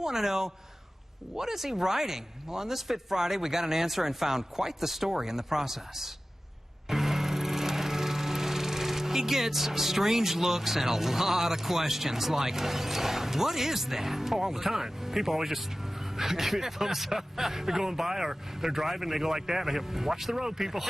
people want to know, what is he writing? Well, on this Fit Friday, we got an answer and found quite the story in the process. He gets strange looks and a lot of questions like, what is that? Oh, all the time. People always just give me a thumbs up. They're going by or they're driving, they go like that. And I go, watch the road, people.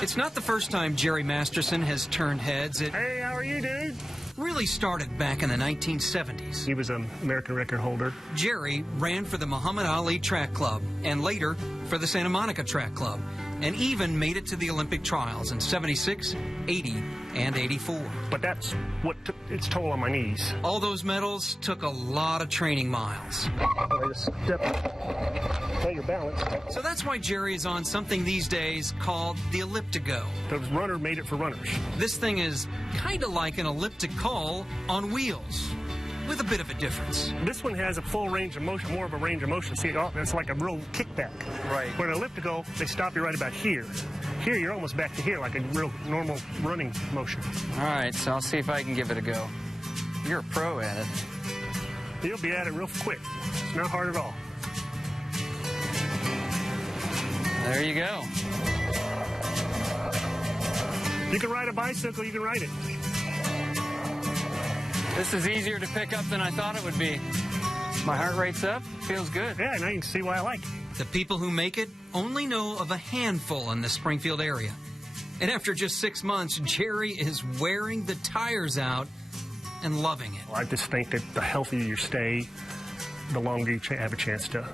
It's not the first time Jerry Masterson has turned heads. It Hey, how are you, dude? really started back in the 1970s. He was an American record holder. Jerry ran for the Muhammad Ali Track Club and later for the Santa Monica Track Club, and even made it to the Olympic trials in 76, 80, and 84. But that's what took its toll on my knees. All those medals took a lot of training miles. I just step, play your balance. So that's why Jerry is on something these days called the Elliptigo. The runner made it for runners. This thing is kind of like an elliptical on wheels, with a bit of a difference. This one has a full range of motion, more of a range of motion. See, it's like a real kickback. Right. But an elliptical, they stop you right about here. Here, you're almost back to here, like a real normal running motion. All right, so I'll see if I can give it a go. You're a pro at it. You'll be at it real quick. It's not hard at all. There you go. You can ride a bicycle, you can ride it. This is easier to pick up than I thought it would be. My heart rate's up. Feels good. Yeah, now you can see why I like it. The people who make it only know of a handful in the Springfield area. And after just 6 months, Jerry is wearing the tires out and loving it. I just think that the healthier you stay, the longer you have a chance to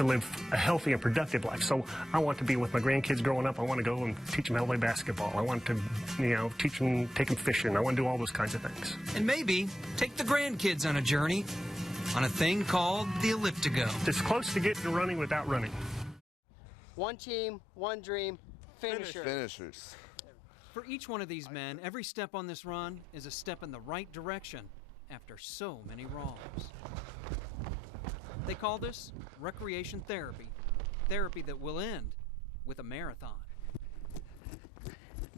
live a healthy and productive life. So I want to be with my grandkids growing up. I want to go and teach them how to play basketball. I want to, teach them, take them fishing. I want to do all those kinds of things. And maybe take the grandkids on a journey on a thing called the Elliptigo. It's close to getting to running without running. One team, one dream, finisher. Finishers. For each one of these men, every step on this run is a step in the right direction after so many wrongs. They call this recreation therapy, therapy that will end with a marathon.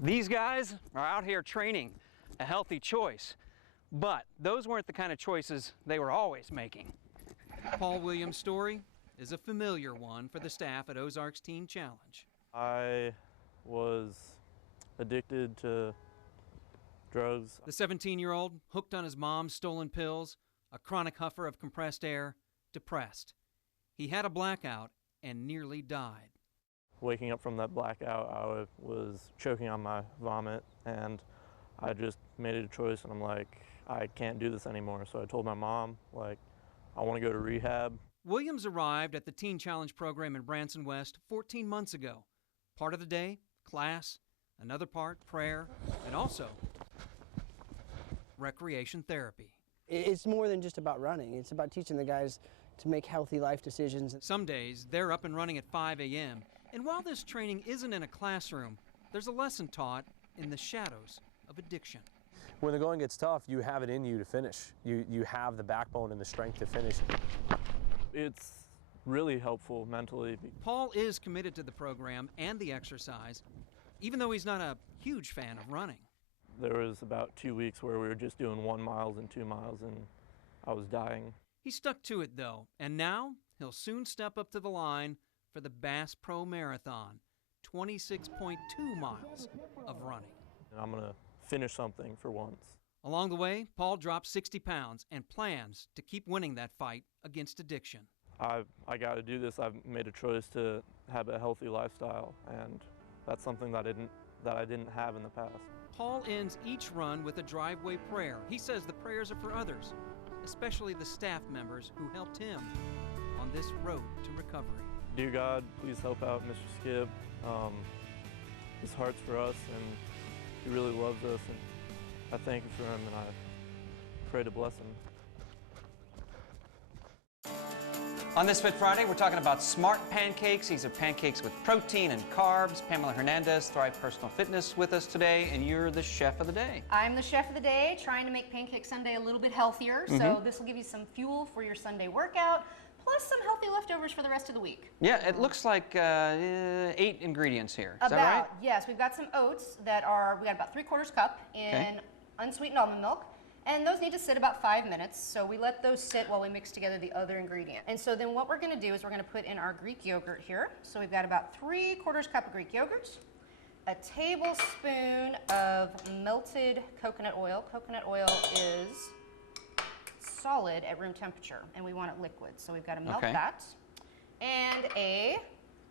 These guys are out here training a healthy choice, but those weren't the kind of choices they were always making. Paul Williams' story is a familiar one for the staff at Ozarks Teen Challenge. I was addicted to drugs. The 17-year-old, hooked on his mom's stolen pills, a chronic huffer of compressed air, depressed. He had a blackout and nearly died. Waking up from that blackout, I was choking on my vomit, and I just made a choice, and I'm like, I can't do this anymore. So I told my mom, like, I want to go to rehab. Williams arrived at the Teen Challenge program in Branson West 14 months ago. Part of the day, class, another part, prayer, and also recreation therapy. It's more than just about running. It's about teaching the guys to make healthy life decisions. Some days, they're up and running at 5 a.m. And while this training isn't in a classroom, there's a lesson taught in the shadows of addiction. When the going gets tough, you have it in you to finish. You have the backbone and the strength to finish. It's really helpful mentally. Paul is committed to the program and the exercise, even though he's not a huge fan of running. There was about 2 weeks where we were just doing 1 mile and 2 miles, and I was dying. He stuck to it, though, and now he'll soon step up to the line for the Bass Pro Marathon, 26.2 miles of running. And I'm going to finish something for once. Along the way, Paul dropped 60 pounds and plans to keep winning that fight against addiction. I got to do this. I've made a choice to have a healthy lifestyle, and that's something that I didn't have in the past. Paul ends each run with a driveway prayer. He says the prayers are for others, especially the staff members who helped him on this road to recovery. Dear God, please help out Mr. Skib. His heart's for us, and he really loves us, and I thank you for him, and I pray to bless him. On this Fit Friday, we're talking about smart pancakes. These are pancakes with protein and carbs. Pamela Hernandez, Thrive Personal Fitness, with us today, and you're the chef of the day. I'm the chef of the day, trying to make Pancake Sunday a little bit healthier. So this will give you some fuel for your Sunday workout, plus some healthy leftovers for the rest of the week. Yeah, it looks like 8 ingredients here. Is that right? Yes, we've got some oats that are, we got about 3/4 cup in unsweetened almond milk. And those need to sit about 5 minutes, so we let those sit while we mix together the other ingredient. And so then what we're gonna do is we're gonna put in our Greek yogurt here. So we've got about 3/4 cup of Greek yogurt, a tablespoon of melted coconut oil. Coconut oil is solid at room temperature, and we want it liquid, so we've got to melt that. And a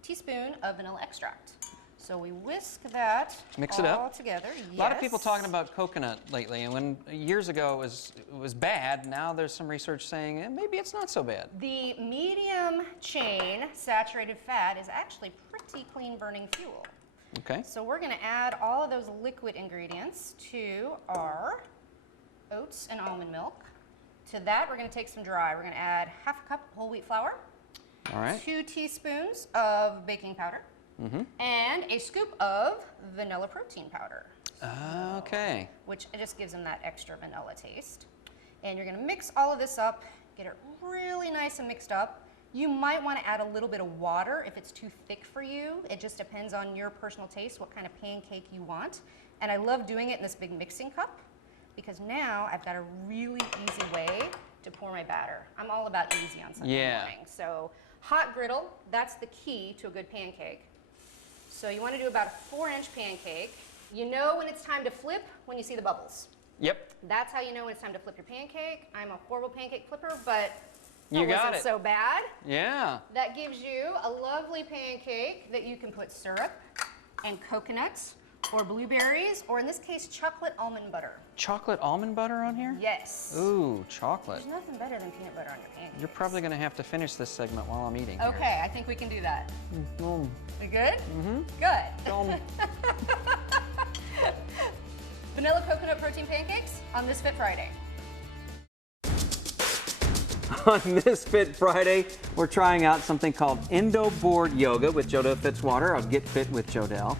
teaspoon of vanilla extract. So we whisk that Mix it all up. together. A lot of people talking about coconut lately, and when years ago it was bad, now there's some research saying maybe it's not so bad. The medium chain saturated fat is actually pretty clean burning fuel. Okay. So we're going to add all of those liquid ingredients to our oats and almond milk. To that, we're going to take some dry. We're going to add 1/2 cup of whole wheat flour, All right. 2 teaspoons of baking powder, and a scoop of vanilla protein powder. Okay. Which just gives them that extra vanilla taste. And you're going to mix all of this up, get it really nice and mixed up. You might want to add a little bit of water if it's too thick for you. It just depends on your personal taste, what kind of pancake you want. And I love doing it in this big mixing cup, because now I've got a really easy way to pour my batter. I'm all about easy on Sunday morning. So hot griddle, that's the key to a good pancake. So you want to do about a 4-inch pancake. You know when it's time to flip when you see the bubbles. Yep. That's how you know when it's time to flip your pancake. I'm a horrible pancake flipper, but You got wasn't it. so bad. Yeah. That gives you a lovely pancake that you can put syrup and coconuts or blueberries, or in this case, chocolate almond butter. Chocolate almond butter on here? Yes. Ooh, chocolate. There's nothing better than peanut butter on your pancakes. You're probably going to have to finish this segment while I'm eating. here. Okay, I think we can do that. Mm. You good? Mm-hmm. Good. Vanilla coconut protein pancakes on this Fit Friday. On this Fit Friday, we're trying out something called Endo Board Yoga with Jodelle Fitzwater. I'll get fit with Jodelle.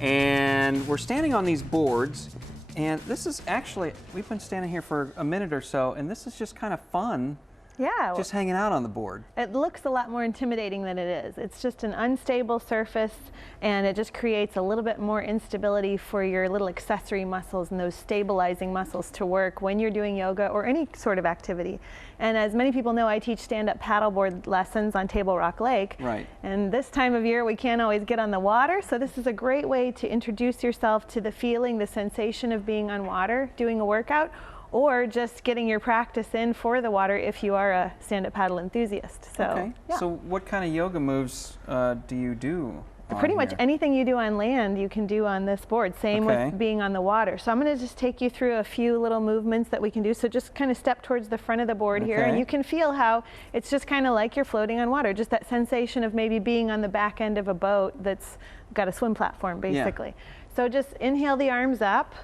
And we're standing on these boards, and this is actually, we've been standing here for a minute or so, and this is just kind of fun. Yeah. Just hanging out on the board. It looks a lot more intimidating than it is. It's just an unstable surface, and it just creates a little bit more instability for your little accessory muscles and those stabilizing muscles to work when you're doing yoga or any sort of activity. And as many people know, I teach stand-up paddleboard lessons on Table Rock Lake. Right. And this time of year, we can't always get on the water, so this is a great way to introduce yourself to the feeling, the sensation of being on water, doing a workout, or just getting your practice in for the water if you are a stand-up paddle enthusiast. So, Okay. yeah. So what kind of yoga moves do you do? Pretty much anything you do on land, you can do on this board. Same with being on the water. So I'm going to just take you through a few little movements that we can do. So just kind of step towards the front of the board here, and you can feel how it's just kind of like you're floating on water. Just that sensation of maybe being on the back end of a boat that's got a swim platform, basically. Yeah. So just inhale the arms up,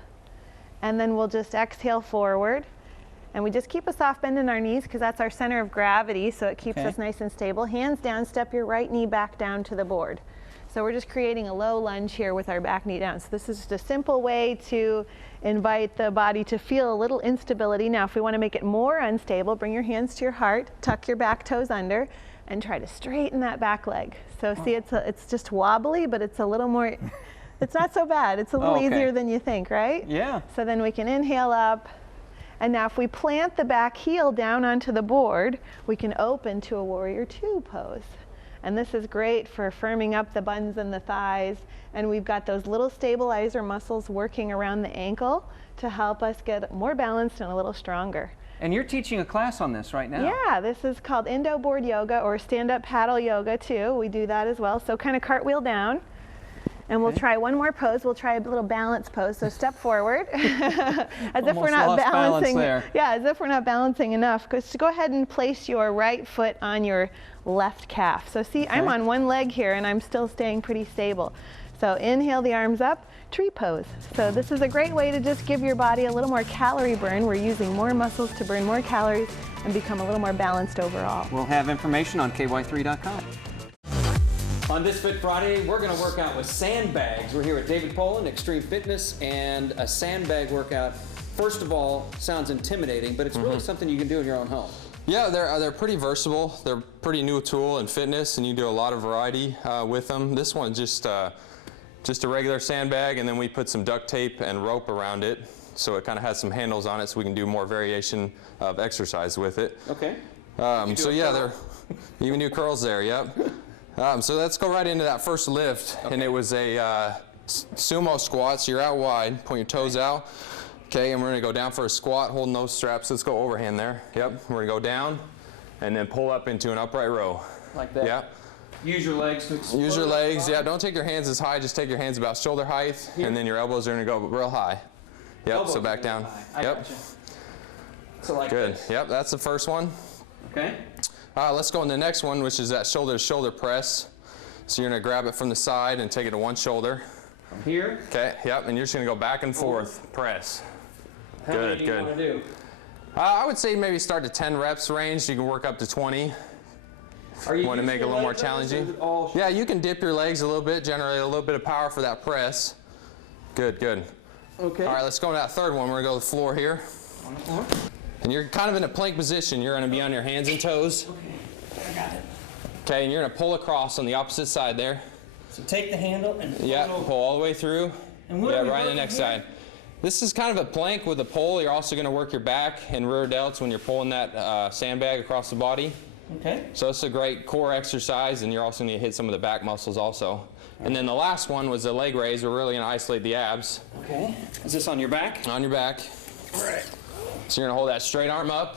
and then we'll just exhale forward. And we just keep a soft bend in our knees because that's our center of gravity, so it keeps us nice and stable. Hands down, step your right knee back down to the board. So we're just creating a low lunge here with our back knee down. So this is just a simple way to invite the body to feel a little instability. Now, if we want to make it more unstable, bring your hands to your heart, tuck your back toes under, and try to straighten that back leg. So see, it's just wobbly, but it's a little more, it's not so bad. It's a little easier than you think, right? Yeah. So then we can inhale up. And now if we plant the back heel down onto the board, we can open to a Warrior Two pose. And this is great for firming up the buns and the thighs. And we've got those little stabilizer muscles working around the ankle to help us get more balanced and a little stronger. And you're teaching a class on this right now. Yeah, this is called Endo Board Yoga, or stand-up paddle yoga too. We do that as well. So kind of cartwheel down. And we'll try one more pose. We'll try a little balance pose. So step forward, as if we're not balancing. Yeah, as if we're not balancing enough. So go ahead and place your right foot on your left calf. So see, I'm on one leg here, and I'm still staying pretty stable. So inhale the arms up, tree pose. So this is a great way to just give your body a little more calorie burn. We're using more muscles to burn more calories and become a little more balanced overall. We'll have information on ky3.com. On this Fit Friday, we're going to work out with sandbags. We're here at David Poland, Extreme Fitness, and a sandbag workout, first of all, sounds intimidating, but it's really something you can do in your own home. Yeah, they're pretty versatile. They're a pretty new tool in fitness, and you do a lot of variety with them. This one's just a regular sandbag, and then we put some duct tape and rope around it so it kind of has some handles on it so we can do more variation of exercise with it. Okay. So yeah, you can do curls there, yep. So let's go right into that first lift, and it was a sumo squat, so you're out wide, point your toes out. Okay, and we're gonna go down for a squat, holding those straps. Let's go overhand there, yep. We're gonna go down, and then pull up into an upright row. Like that? Yep. Use your legs to explode. Use your legs, yeah, don't take your hands as high, just take your hands about shoulder height, and then your elbows are gonna go real high. Yep, Elbows so back down. I Yep. gotcha. So like Good, this. yep, that's the first one. Okay. Let's go on the next one, which is that shoulder-to-shoulder press. So you're gonna grab it from the side and take it to one shoulder. From here. Okay, yep, and you're just gonna go back and forth, press. How many do you want to do? I would say maybe start to 10 reps range. You can work up to 20. Are you want to make it a little more challenging? Yeah, you can dip your legs a little bit, generate a little bit of power for that press. Good, good. Okay. All right, let's go to that third one. We're gonna go to the floor here. On the floor. And you're kind of in a plank position. You're gonna be on your hands and toes. Okay, I got it. Okay, and you're gonna pull across on the opposite side there. So take the handle and pull Yeah, it over. pull all the way through. And what yeah, are we right on the working next here? side. This is kind of a plank with a pole. You're also gonna work your back and rear delts when you're pulling that sandbag across the body. Okay. So it's a great core exercise, and you're also going to hit some of the back muscles also. And then the last one was the leg raise. We're really going to isolate the abs. Okay. Is this on your back? On your back. All right. So you're going to hold that straight arm up.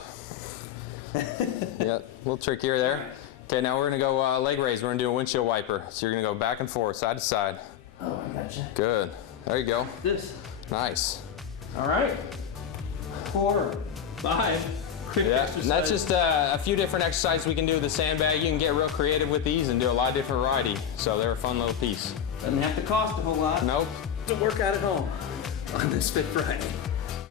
Yeah, a little trickier there. Okay, now we're going to go leg raise. We're going to do a windshield wiper. So you're going to go back and forth, side to side. Oh, I gotcha. Good. There you go. This. Nice. All right. 4, 5. Quick Yeah, exercise. and that's just a few different exercises we can do with the sandbag. You can get real creative with these and do a lot of different variety. So they're a fun little piece. Doesn't have to cost a whole lot. Nope. To work out at home on this Fit Friday.